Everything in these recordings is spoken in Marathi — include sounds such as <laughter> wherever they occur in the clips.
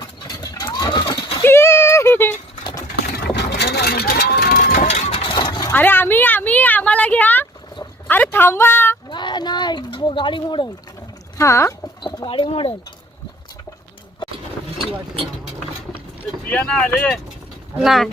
<laughs> अरे आम्ही आम्ही आम्हाला घ्या. अरे थांबा. नाही नाही बो- गाडी मॉडेल. हा? गाडी मॉडेल. नाही.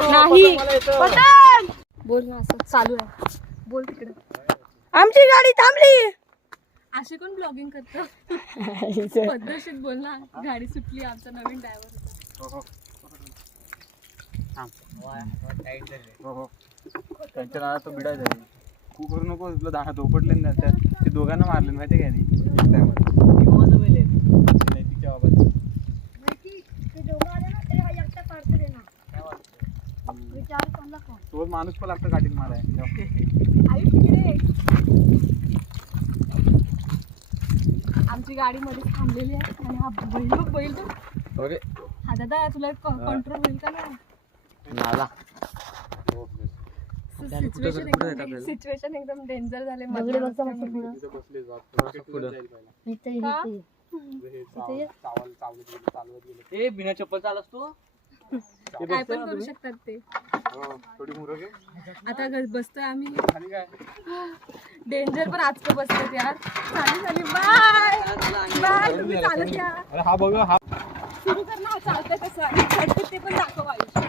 नाही. पतंग! बोल ना असं चालू आहे. बोल तिकडे. आमची गाडी थांबली. असे कोण ब्लॉगिंग करत? <laughs> पद्धतशीर बोल ना. गाडी सुटली आमचा नवीन ड्रायव्हर त्यांच्या नावात तो बिडा झाली तू करू नको तुला दहा धोपटले ना त्या ते दोघांना मारले माहिती काय नाही तिच्या बाबत तो माणूस पण लागतो काठीत माराय आई तिकडे आमची गाडी मध्ये थांबलेली आहे आणि हा बैल बघ, बैल बघ. ओके. हा दादा तुला कंट्रोल होईल का नाही नाला. सिच्युएशन एकदम सिच्युएशन एकदम डेंजर झाले दगडी बघता मस्त रस्त्यामध्ये. पुढं. इथे- का? इथे. ए बिना चप्पल चालस तू? <laughs> काय पण करू शकतात ते. थोडी मुरग आहे आता घ- बसतोय आम्ही. काय? <gasps> डेंजर पण आजचं बसतोय यार. चालेल चालेल बाय चालत या अरे हा बघ हा. सुरू कर ना चालतंय कसं आणि झटपट ते पण दाखव आयुष्य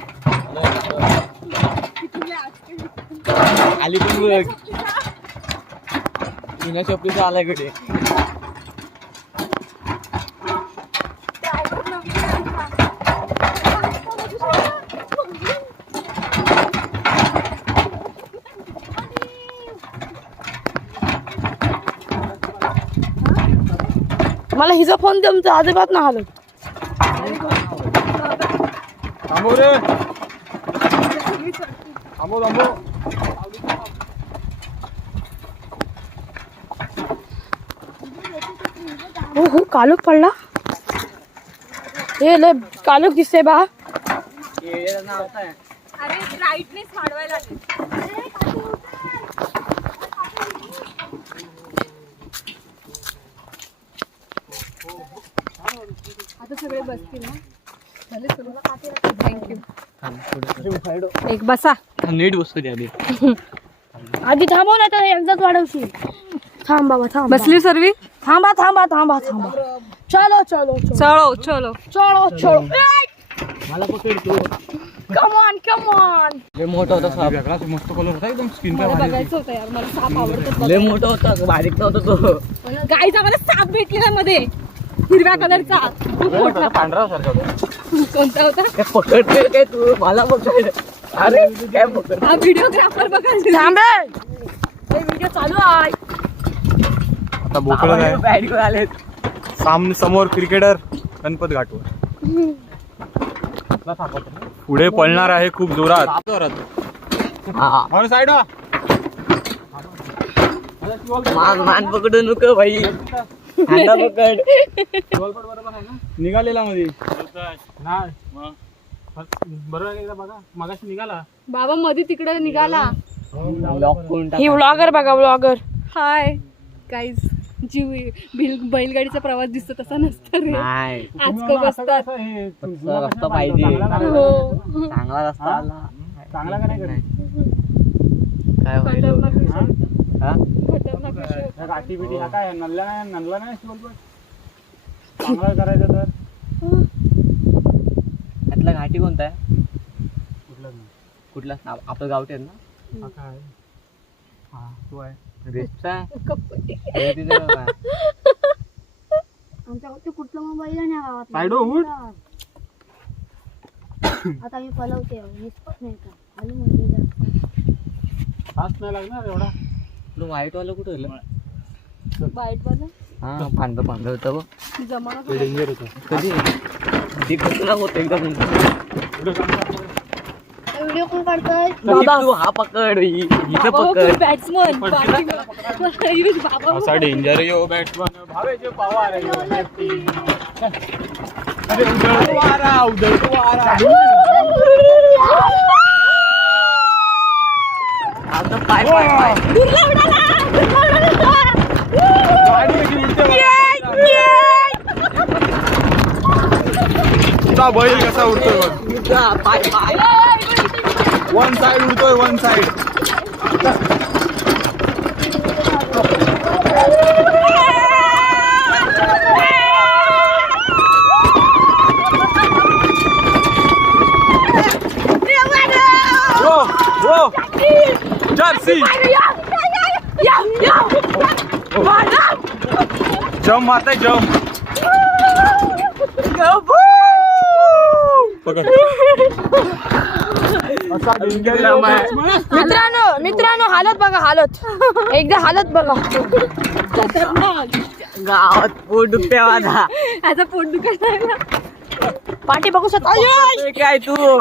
की तुम्ही आज आली पण बघ. बिना आलायकडे मला हिचा फोन तुमचा अजिबात ना हालत थांबव रे. थांबव थांबव. हो हो कालोख पडला. हे लय कालोख दिसते बा. अरे ब्राईटनेस वाढवायला लागेल. आता सगळे बसतील ना? झाले सुरू? थँक्यू एक बसा. नीट बसतो ती आधी. आधी थांबव ना तर एकदाच वाढवशील. थांब बाबा थांब. बसली सर्वी? थांबा थांबा थांबा थांबा. चलो चलो चलो. चलो चलो. चलो मला पकड तू कम ऑन कम ऑन लय मोठा होता साप. वेगळाच मस्त कलर होता एकदम स्किन बघायचं होतं यार मला साप आवडतो लय मोठा होता बारीक नव्हता तो. गाईचा मला साप भेटलेला मध्ये. हिरव्या कलरचा. खूप मोठा पांढरा सारखा होता. कोणता होता? काय पकडते काय तू. मला पकड. अरे काय पकड. हा व्हिडिओग्राफर बघा थांबे हे व्हिडिओ चालू आहे. आता बोकळ काय? बॅट आले सामने समोर क्रिकेटर गणपत घाटवर. पुढे पळणार आहे खूप जोरात. जोरात. साईड मान मान पकडू नको भाई. हांडा पकड निघालेला मध्ये बरोबर बघा? मगाशी निघाला. बाबा मध्ये तिकडे निघाला. ही व्लॉगर बघा व्लॉगर हाय. गाईज जीव बिल बैलगाडीचा प्रवास दिसतो तसा नसतो रे. नाही. आजको बसतात तसा रस्ता पाहिजे. हो. चांगला रस्ता आला. चांगला का नाही करत? काय हा? गाठी बिठी हा काय नल्ला नाही नल्ला नाही चांगला करायचं तर. यातला घाटी कोणता आहे? कुठलं नाही. कुठला? आप- आपलं गावठी आहे ना? हा काय हा तो आहे. तिथे कुठलं मोबाईल नाही गावात. आता मी पलवते. नाही का? आलू म्हणजे फास नाही लागणार एवढा. आपलं व्हाईट वाला कुठं गेलं बाईट वाला हा पांढरं पांढरं होतं बघ. ते डेंजर होतं. कधी? ते कसला होतं एकदम व्हिडिओ कोण काढतोय? बाबा. तू हा पकड इ- इथं पकड. बॅट्समन बाबा असा डेंजर यो बॅट्समन भावेचे पवार आहे यो lefty. अरे उधळतो वारा. उधळतो वारा. आमचा बैल कसा उडतोय बघ हा, पाय पाय वन साइड उडतोय वन साइड वो वो जर्सी जम पकड. मित्रांनो मित्रांनो हालत बघा हालत. एकदा हालत बघा. गावात पोट दुखते माझा आता पोट दुखायला पाठी बघू शकता. काय तू?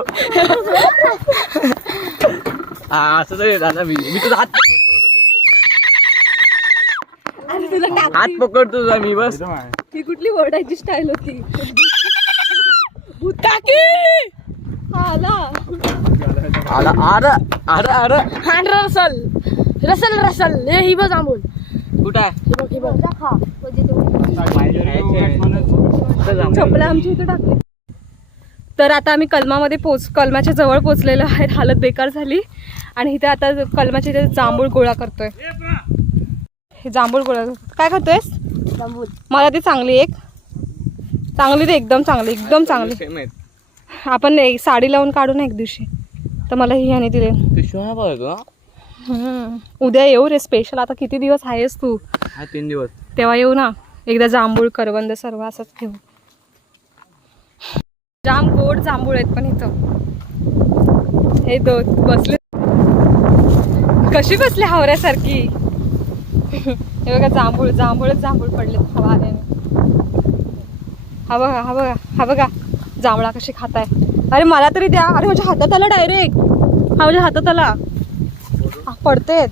हा असं तरी दादा मी मी तुझा हात हात पकडतो तुझा मी बस. ही कुठली ओरडायची स्टाईल होती? काकी! आला. आला अरे अरे अरे हँड रसल. Russell Russell. हे ही बघ आंबोल कुठं आहे? ही बघ ही बघ. चपला आमच्या इथे टाकले. तर आता आम्ही कलमामध्ये पोच कलमाच्या जवळ पोचलेलो आहेत हालत बेकार झाली. आणि इथे आता कलमाच्या इथे जांभूळ गोळा करतोय. हे जांभूळ गोळा काय करतोयस मला ती चांगली एक. चांगली ते एकदम चांगली एकदम चांगली. सेम आहेत. आपण एक साडी लावून काढू ना एक दिवशी. तर मला ही ह्याने दिली? हम्म. उद्या येऊ रे स्पेशल आता किती दिवस आहेस तू? हा तीन दिवस. तेव्हा येऊ ना. एकदा जांभूळ करवंद सर्व असंच घेऊ. जाम गोड जांभूळ आहेत पण इथं. हे दो बसले. कशी बसले हावऱ्यासारखी? हे बघा जांभूळ जांभूळच जांभूळ पडले हवाऱ्याने. हा बघा हा बघा हा बघा. जांभळा कशी खाताय. अरे मला तरी द्या. अरे माझ्या हातात आला डायरेक्ट हा माझ्या हातात आला पडते पडतेत.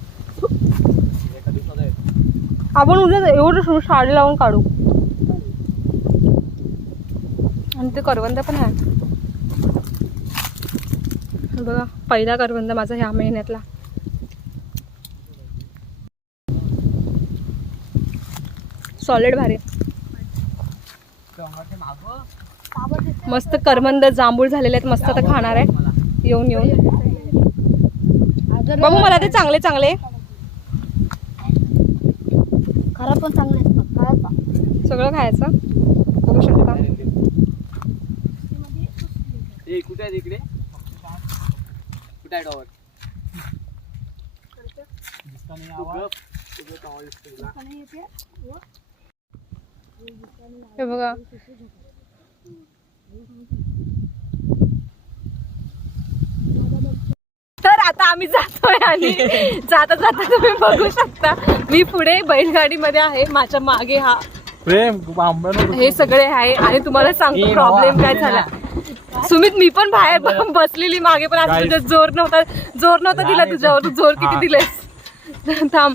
आपण उद्या एवढं साडी लावून काढू. आणि ते करवंद पण आहे. बघा पहिला करवंद माझा ह्या महिन्यातला. सॉलिड भारी. मस्त करवंद जांभूळ झालेले आहेत. मस्त आता खाणार आहे. येऊन येऊन. बाबू मला ते चांगले चांगले. खराब पण चांगले सगळं खायचं. बघू शकता. कुठे आहे तिकडे? कुठे आहे टॉवर हे बघा. तर आता आम्ही जातोय आणि जाता जाता तुम्ही बघू शकता. मी पुढे बैलगाडीमध्ये आहे. माझ्या मागे हा हे सगळे आहे. आणि तुम्हाला सांगतो प्रॉब्लेम काय झाला? सुमित मी पण बाहेर बसलेली मागे पण आज तुझ्या जोर नव्हता. जोर नव्हता दिला तुझ्यावर. तू जोर किती दिलेस? थांब.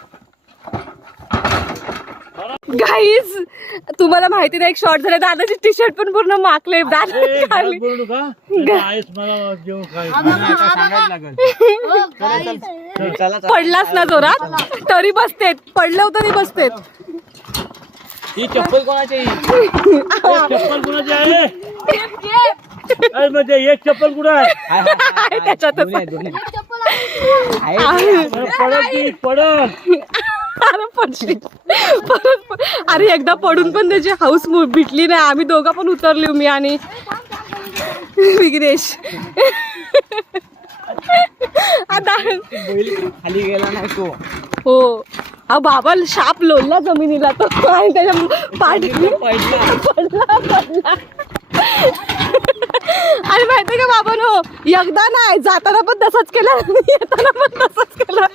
गाईज तुम्हाला माहिती नाही एक शॉर्ट झाला. दादाची टी शर्ट पण पूर्ण माकले. दादा खाली. चला पडलास ना जोरात? तरी बसतेत. पडलं तरी बसतेत. ही चप्पल कोणाची आहे? चप्पल कुणाची आहे? अरे म्हणजे एक चप्पल कुठं आहे. त्याच्यातच. पडत पडत. अरे परत अरे एकदा पडून पण त्याची हाऊस भेटली नाही. आम्ही दोघं पण उतरली मी आणि विघ्नेश. आता खाली गेला नाही तो हो. हा बाबा शाप लोलला जमिनीला. तो आणि त्याच्या पाठी पडला पडला. का बाबा नो एकदा नाही जाताना पण तसंच केलं येताना पण तसंच केलं.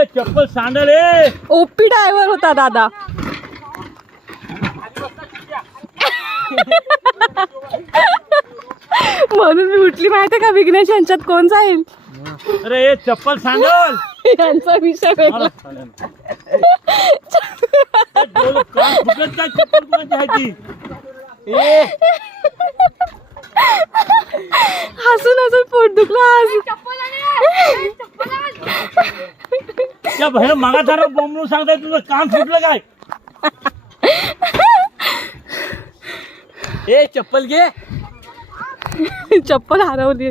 ए चप्पल सांडल ओपी ड्रायव्हर होता दादा. म्हणून मी उठली माहितीये का विघ्नेश यांच्यात कोण जाईल? अरे हे चप्पल सांडल यांचा विषय वेगळा. चप्पल कोणाची आहे ती? हसून हसून पोट दुखलं आज. त्या बाहेर मागा बोंबलून सांगताय तुझं कान फुटलं काय? ए चप्पल घे. चप्पल हरवली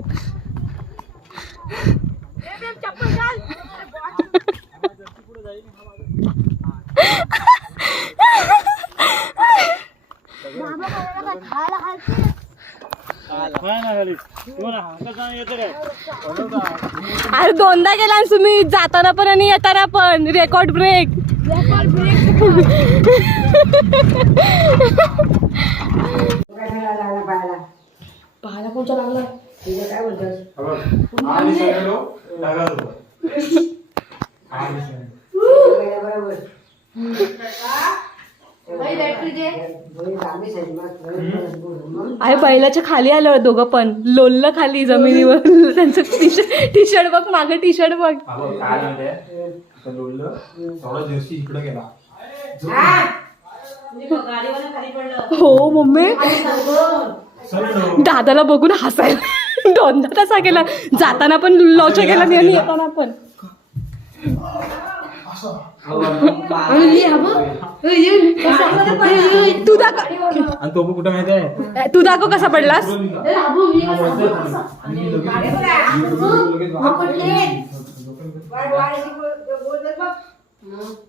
काय तुम्हाला येतं काय अरे दोनदा गेला आणि तुम्ही जाताना पण आणि येताना पण. रेकॉर्ड ब्रेक पाहायला कोणचा लागला? अरे बैलाच्या खाली आलं दोघं पण. लोललं खाली जमिनीवर. <laughs> त्यांचं टी शर्ट बघ मागे टी शर्ट बघ लोळलं थोडा दिवशी इकडे गेला. हो. मम्मी. दादाला बघून हसायला. <laughs> दोनदा तसा गेला जाताना पण लॉच्या गेला नाही आणि येताना पण. तू दाखव. आणि तो कुठं माहितीये तू दाखव कसा पडलास?